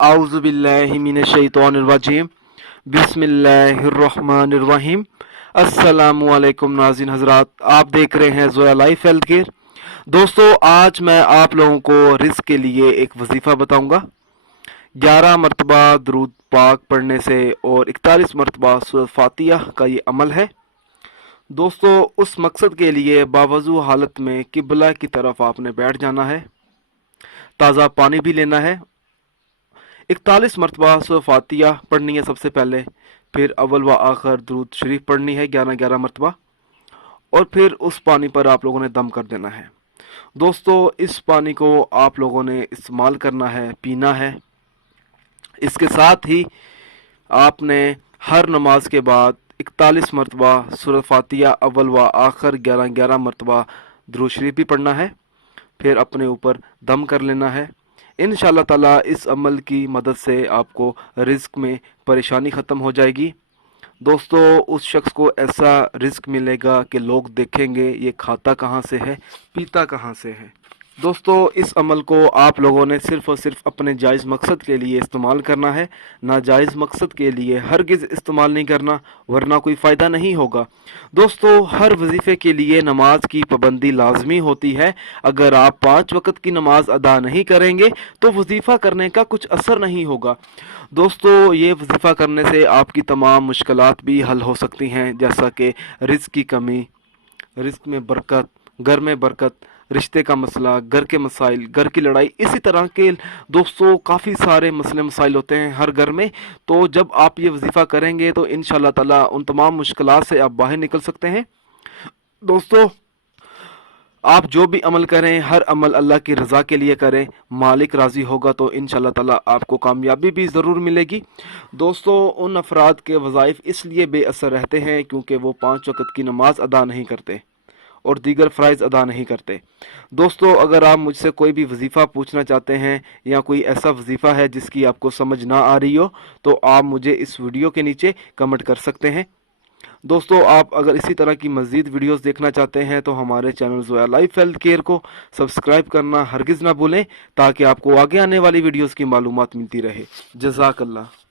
आऊज़ु बिल्लाहि मिनश शैतानिर रजीम बिस्मिल्लाहिर रहमानिर रहीम। अस्सलामु अलैकुम नाज़रीन हज़रात, आप देख रहे हैं ज़ोया लाइफ हेल्थ केयर। दोस्तों, आज मैं आप लोगों को रिज़्क के लिए एक वजीफ़ा बताऊंगा। 11 मरतबा दरूद पाक पढ़ने से और 41 मरतबा सूरह फातिहा का ये अमल है। दोस्तों, उस मकसद के लिए बावजू हालत में किबला की तरफ आपने बैठ जाना है, ताज़ा पानी भी लेना है, 41 मरतबा सूरह फातिहा पढ़नी है सबसे पहले, फिर अव्वल व आखिर दरूद शरीफ पढ़नी है 11-11 मरतबा, और फिर उस पानी पर आप लोगों ने दम कर देना है। दोस्तों, इस पानी को आप लोगों ने इस्तेमाल करना है, पीना है। इसके साथ ही आपने हर नमाज के बाद 41 मरतबा सूरह फातिहा अव्वल व आखिर 11-11 मरतबा दरूद शरीफ भी पढ़ना है, फिर अपने ऊपर दम कर लेना है। इंशाअल्लाह ताला इस अमल की मदद से आपको रिज़्क में परेशानी ख़त्म हो जाएगी। दोस्तों, उस शख्स को ऐसा रिज़्क मिलेगा कि लोग देखेंगे ये खाता कहाँ से है, पीता कहाँ से है। दोस्तों, इस अमल को आप लोगों ने सिर्फ़ और सिर्फ अपने जायज़ मकसद के लिए इस्तेमाल करना है, नाजायज़ मकसद के लिए हरगिज़ इस्तेमाल नहीं करना, वरना कोई फ़ायदा नहीं होगा। दोस्तों, हर वजीफ़े के लिए नमाज की पाबंदी लाजमी होती है। अगर आप 5 वक़्त की नमाज अदा नहीं करेंगे तो वजीफ़ा करने का कुछ असर नहीं होगा। दोस्तों, ये वजीफ़ा करने से आपकी तमाम मुश्किलात भी हल हो सकती हैं, जैसा कि रिज़्क की कमी, रिज़्क में बरकत, घर में बरकत, रिश्ते का मसला, घर के मसाइल, घर की लड़ाई, इसी तरह के दोस्तों काफ़ी सारे मसले मसाइल होते हैं हर घर में। तो जब आप ये वजीफ़ा करेंगे तो इंशाअल्लाह ताला उन तमाम मुश्किलात से आप बाहर निकल सकते हैं। दोस्तों, आप जो भी अमल करें, हर अमल अल्लाह की रज़ा के लिए करें। मालिक राज़ी होगा तो इंशाअल्लाह ताला आपको कामयाबी भी ज़रूर मिलेगी। दोस्तों, उन अफराद के वज़ाइफ इसलिए बेअसर रहते हैं क्योंकि वो 5 वक़्त की नमाज अदा नहीं करते और दीगर फ़राइज़ अदा नहीं करते। दोस्तों, अगर आप मुझसे कोई भी वजीफ़ा पूछना चाहते हैं या कोई ऐसा वजीफ़ा है जिसकी आपको समझ ना आ रही हो, तो आप मुझे इस वीडियो के नीचे कमेंट कर सकते हैं। दोस्तों, आप अगर इसी तरह की मज़ीद वीडियोस देखना चाहते हैं तो हमारे channel Zoya life health care को सब्सक्राइब करना हरगिज़ ना भूलें, ताकि आपको आगे आने वाली वीडियोस की मालूमात मिलती रहे। जज़ाकल्लाह।